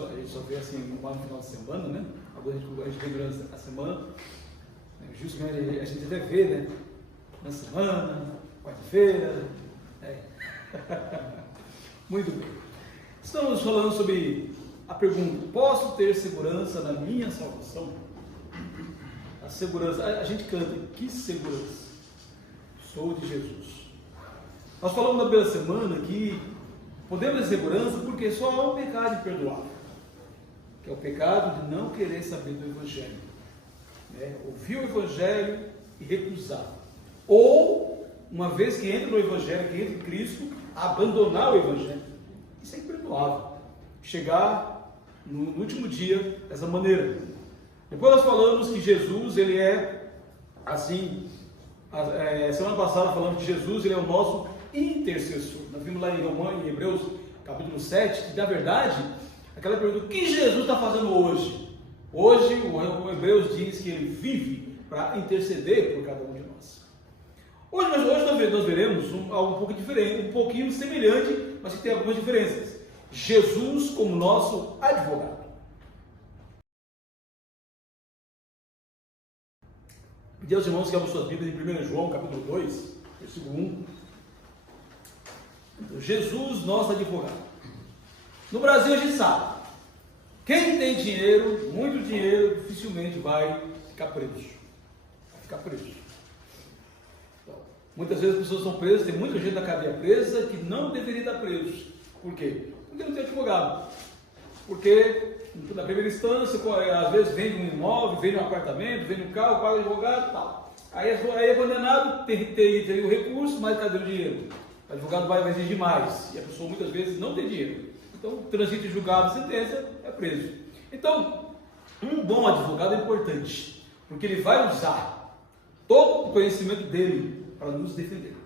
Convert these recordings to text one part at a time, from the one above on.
a gente só vê assim no final de semana, né? Agora a gente vê durante a semana. Justamente a gente até vê, né? Na semana, quarta-feira. Muito bem. Estamos falando sobre a pergunta: posso ter segurança na minha salvação? A segurança, a gente canta, que segurança? Sou de Jesus. Nós falamos na primeira semana que podemos ter segurança porque só há um pecado imperdoável, que é o pecado de não querer saber do Evangelho, né? Ouvir o Evangelho e recusar, ou uma vez que entra no Evangelho, que entra em Cristo, abandonar o Evangelho. Isso é imperdoável, chegar no último dia dessa maneira. Depois nós falamos que Jesus, ele é assim, semana passada falamos que Jesus, ele é o nosso intercessor. Nós vimos lá em Hebreus capítulo 7, que na verdade, aquela pergunta: o que Jesus está fazendo hoje? Hoje o Hebreus diz que ele vive para interceder por cada um de nós. Hoje nós veremos algo um pouco diferente, um pouquinho semelhante, mas que tem algumas diferenças. Jesus como nosso advogado. Pedir aos irmãos que abram suas Bíblias em 1 João, capítulo 2, versículo 1. Então, Jesus, nosso advogado. No Brasil a gente sabe, quem tem dinheiro, muito dinheiro, dificilmente vai ficar preso. Vai ficar preso. Então, muitas vezes as pessoas são presas, tem muita gente na cadeia presa que não deveria estar preso. Por quê? Porque não tem advogado. Porque na primeira instância, às vezes vende um imóvel, vende um apartamento, vende um carro, paga advogado e tal. Aí é condenado, tem o recurso, mas cadê o dinheiro? O advogado vai exigir mais. E a pessoa muitas vezes não tem dinheiro. Então, transito de julgado, sentença, é preso. Então, um bom advogado é importante, porque ele vai usar todo o conhecimento dele para nos defender.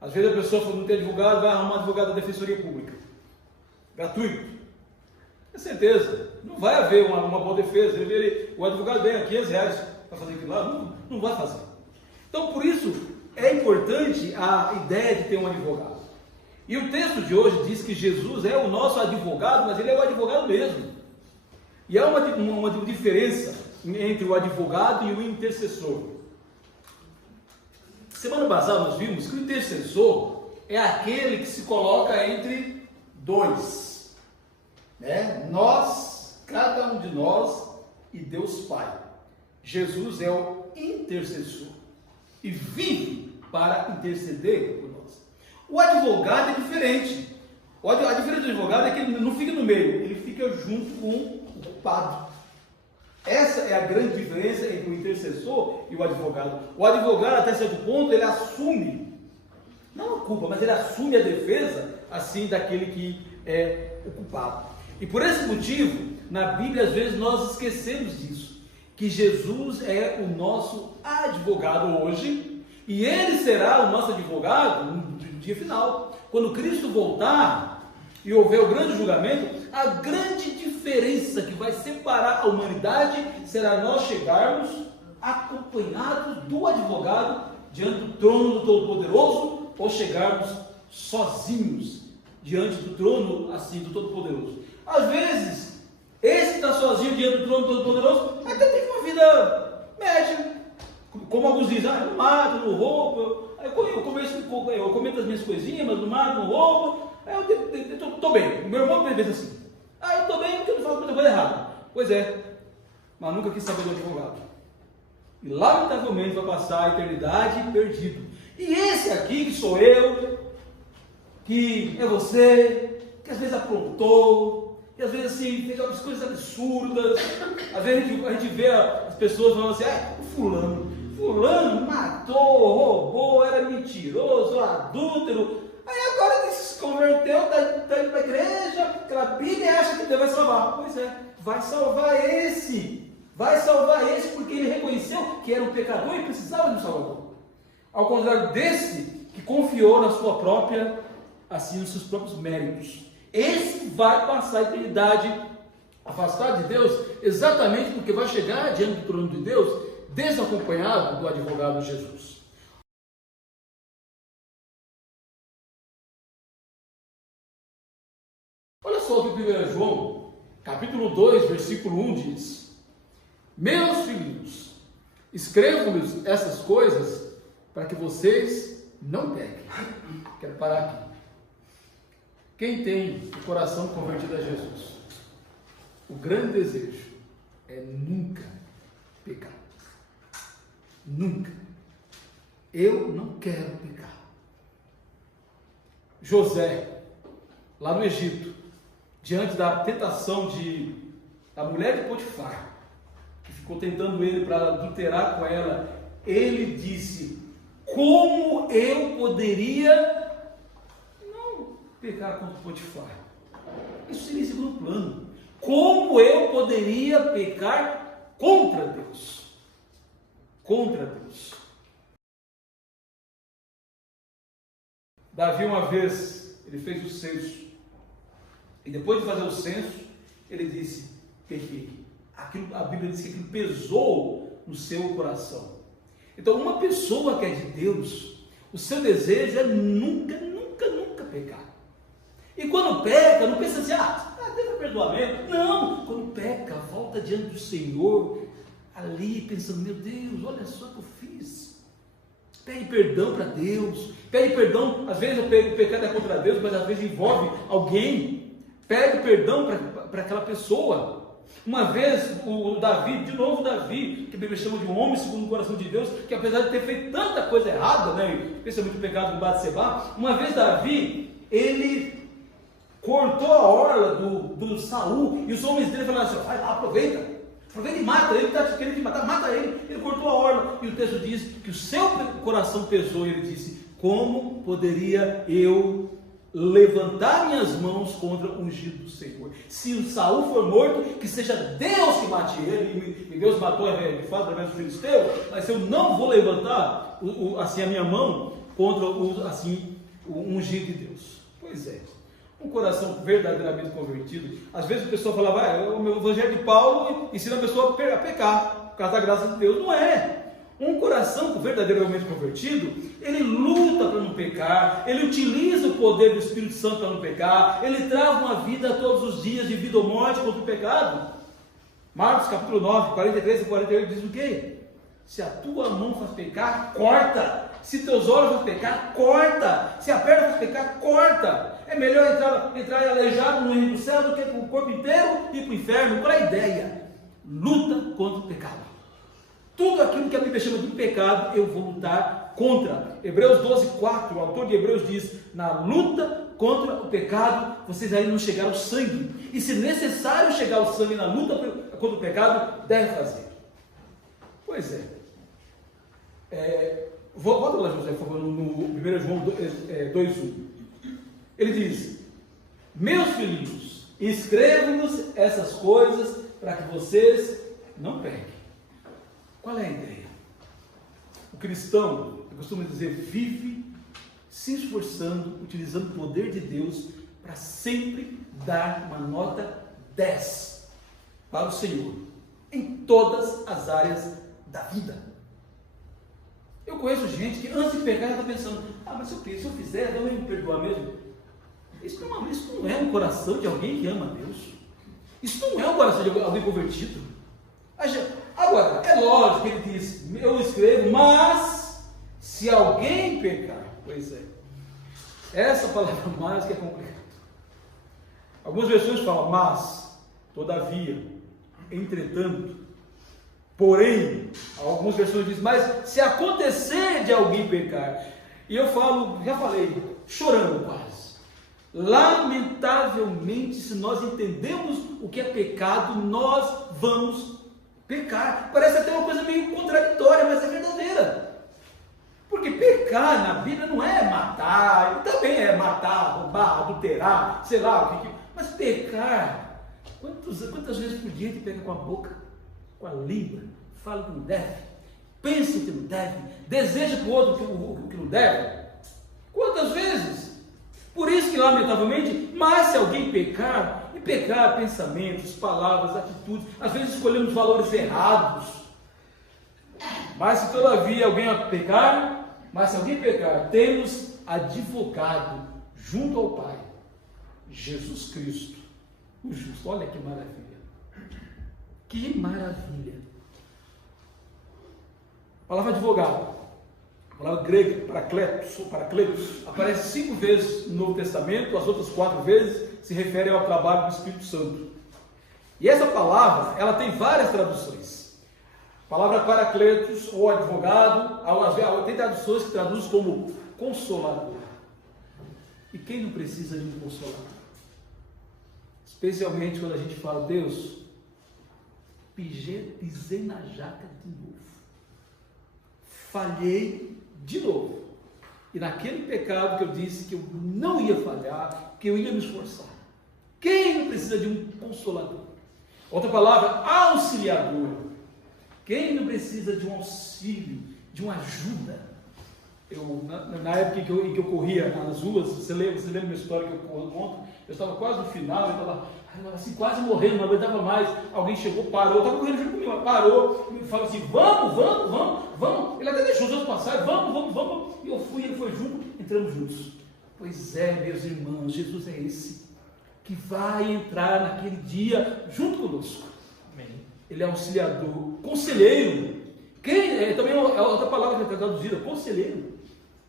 Às vezes a pessoa não tem advogado, vai arrumar um advogado da Defensoria Pública. Gratuito. É certeza, não vai haver uma boa defesa. O advogado ganha R$500 para fazer aquilo lá, não vai fazer. Então, por isso, é importante a ideia de ter um advogado. E o texto de hoje diz que Jesus é o nosso advogado, mas ele é o advogado mesmo. E há uma diferença entre o advogado e o intercessor. Semana passada nós vimos que o intercessor é aquele que se coloca entre dois. Né? Nós, cada um de nós e Deus Pai. Jesus é o intercessor e vive para interceder por nós. O advogado é diferente. A diferença do advogado é que ele não fica no meio, ele fica junto com o culpado. Essa é a grande diferença entre o intercessor e o advogado. O advogado, até certo ponto, ele assume, não a culpa, mas ele assume a defesa, assim, daquele que é o culpado. E por esse motivo, na Bíblia, às vezes, nós esquecemos disso, que Jesus é o nosso advogado hoje, e Ele será o nosso advogado no dia final. Quando Cristo voltar e houver o grande julgamento, a grande diferença que vai separar a humanidade será nós chegarmos acompanhados do advogado diante do trono do Todo-Poderoso, ou chegarmos sozinhos diante do trono, assim, do Todo-Poderoso. Às vezes, esse que está sozinho diante do trono do Todo-Poderoso até tem uma vida média. Como alguns dizem, eu não mato, não roubo, eu comento as minhas coisinhas, mas não mato, não roubo, eu estou bem. Meu irmão pensa assim, eu estou bem porque eu não faço muita coisa errada. Pois é, mas nunca quis saber do advogado. E lamentavelmente vai passar a eternidade perdido. E esse aqui que sou eu, que é você, que às vezes aprontou, que às vezes assim, fez algumas coisas absurdas. Às vezes a gente vê as pessoas falando assim, o fulano matou, roubou, era mentiroso, adúltero. Aí agora ele se converteu, está indo para a igreja, aquela Bíblia, e acha que Deus vai salvar. Pois é, vai salvar esse porque ele reconheceu que era um pecador e precisava de um salvador. Ao contrário desse que confiou na sua própria, assim, nos seus próprios méritos. Esse vai passar a eternidade afastado de Deus, exatamente porque vai chegar diante do trono de Deus desacompanhado do advogado Jesus. Olha só o que de 1 João, capítulo 2, versículo 1 diz: Meus filhinhos, escrevo-lhes essas coisas para que vocês não pequem. Quero parar aqui. Quem tem o coração convertido a Jesus, o grande desejo é nunca pecar. Nunca. Eu não quero pecar. José, lá no Egito, diante da tentação da mulher de Potifar, que ficou tentando ele para adulterar com ela, ele disse: como eu poderia não pecar contra Potifar? Isso seria segundo plano. Como eu poderia pecar contra Deus? Contra Deus. Davi, uma vez, ele fez o censo. E depois de fazer o censo, ele disse: pequei. A Bíblia diz que aquilo pesou no seu coração. Então, uma pessoa que é de Deus, o seu desejo é nunca, nunca, nunca pecar. E quando peca, não pensa assim: Deus vai perdoar mesmo. Não, quando peca, volta diante do Senhor, ali pensando: meu Deus, olha só o que eu fiz. Pede perdão para Deus, pede perdão. Às vezes o pecado é contra Deus, mas às vezes envolve alguém. Pede perdão para aquela pessoa. Uma vez o Davi, de novo Davi, que a Bíblia chama de um homem segundo o coração de Deus, que apesar de ter feito tanta coisa errada, especialmente o pecado do Batseba, uma vez Davi, ele cortou a orla do Saul, e os homens dele falaram assim: vai lá, aproveita e mata ele, está querendo te matar, mata ele. Ele cortou a orla, e o texto diz que o seu coração pesou, e ele disse: como poderia eu levantar minhas mãos contra o ungido do Senhor? Se o Saul for morto, que seja Deus que mate ele, e Deus matou de fato através dos filisteus, mas eu não vou levantar assim a minha mão contra o ungido de Deus. Pois é, um coração verdadeiramente convertido. Às vezes o pessoal falava: o evangelho de Paulo ensina a pessoa a pecar, por causa da graça de Deus. Não é. Um coração verdadeiramente convertido, ele luta para não pecar, ele utiliza o poder do Espírito Santo para não pecar, ele trava uma vida todos os dias de vida ou morte contra o pecado. Marcos capítulo 9, 43 e 48 diz o quê? Se a tua mão faz pecar, corta. Se teus olhos faz pecar, corta. Se a perna faz pecar, corta. É melhor entrar aleijado no reino do céu do que com o corpo inteiro ir para o inferno. Qual é a ideia? Luta contra o pecado. Tudo aquilo que a Bíblia chama de pecado, eu vou lutar contra. Hebreus 12, 4, o autor de Hebreus diz: na luta contra o pecado, vocês ainda não chegaram ao sangue. E se necessário chegar ao sangue na luta contra o pecado, deve fazer. Pois é. Volta lá, José, por favor, no 1 João 2,1. Ele diz: meus filhinhos, escrevo-vos essas coisas para que vocês não pequem. Qual é a ideia? O cristão, eu costumo dizer, vive se esforçando, utilizando o poder de Deus para sempre dar uma nota 10 para o Senhor, em todas as áreas da vida. Eu conheço gente que antes de pecar está pensando: mas se eu fizer, Deus vai me perdoar mesmo. Isso não é um coração de alguém que ama a Deus. Isso não é um coração de alguém convertido. Agora, é lógico que ele diz: eu escrevo, mas se alguém pecar. Pois é. Essa palavra mais que é complicada. Algumas versões falam: mas, todavia, entretanto, porém. Algumas versões dizem: mas se acontecer de alguém pecar. E eu falo, já falei, chorando quase. Lamentavelmente, se nós entendemos o que é pecado, nós vamos pecar. Parece até uma coisa meio contraditória, mas é verdadeira. Porque pecar na Bíblia não é matar, também é matar, roubar, adulterar, sei lá o que. Mas pecar, quantas vezes por dia a gente pega com a boca, com a língua, fala que não deve, pensa que não deve, deseja para o outro o que não deve? Quantas vezes? Por isso que, lamentavelmente, mas se alguém pecar, e pecar pensamentos, palavras, atitudes, às vezes escolhemos valores errados. Mas se todavia alguém pecar, temos advogado junto ao Pai, Jesus Cristo, o justo. Olha que maravilha. Que maravilha. A palavra advogado, a palavra grega, paracletos, aparece 5 vezes no Novo Testamento, as outras 4 vezes se referem ao trabalho do Espírito Santo. E essa palavra, ela tem várias traduções. A palavra paracletos, ou advogado, tem traduções que traduzem como consolador. E quem não precisa de um consolador? Especialmente quando a gente fala, Deus, pisei na jaca de novo. Falhei de novo. E naquele pecado que eu disse que eu não ia falhar, que eu ia me esforçar. Quem não precisa de um consolador? Outra palavra, auxiliador. Quem não precisa de um auxílio, de uma ajuda? Na época em que eu corria nas ruas, você lembra minha história que eu conto? Eu estava quase no final, eu estava assim, quase morrendo, não aguentava mais. Alguém chegou, parou, eu estava correndo junto comigo, parou, me falou assim, vamos. Ele até deixou os outros passarem, vamos. E eu fui, ele foi junto, entramos juntos. Pois é, meus irmãos, Jesus é esse que vai entrar naquele dia junto conosco. Amém. Ele é auxiliador, conselheiro. Também é outra palavra que está traduzida, conselheiro.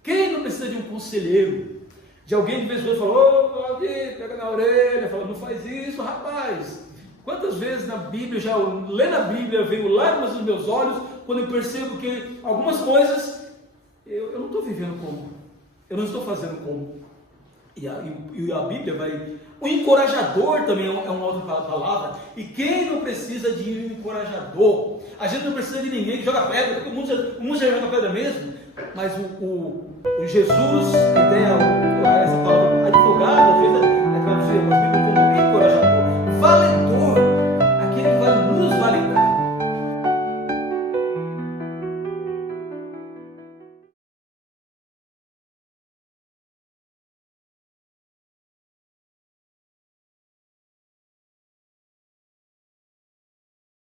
Quem não precisa de um conselheiro? De alguém de vez em quando fala, pega na orelha, fala, não faz isso, rapaz. Quantas vezes na Bíblia, já lendo a Bíblia, veio lágrimas nos meus olhos, quando eu percebo que algumas coisas eu não estou vivendo como, eu não estou fazendo como. E a Bíblia vai... O encorajador também é uma outra palavra. E quem não precisa de um encorajador? A gente não precisa de ninguém que joga pedra, porque o mundo já joga pedra mesmo. Mas o Jesus, a ideia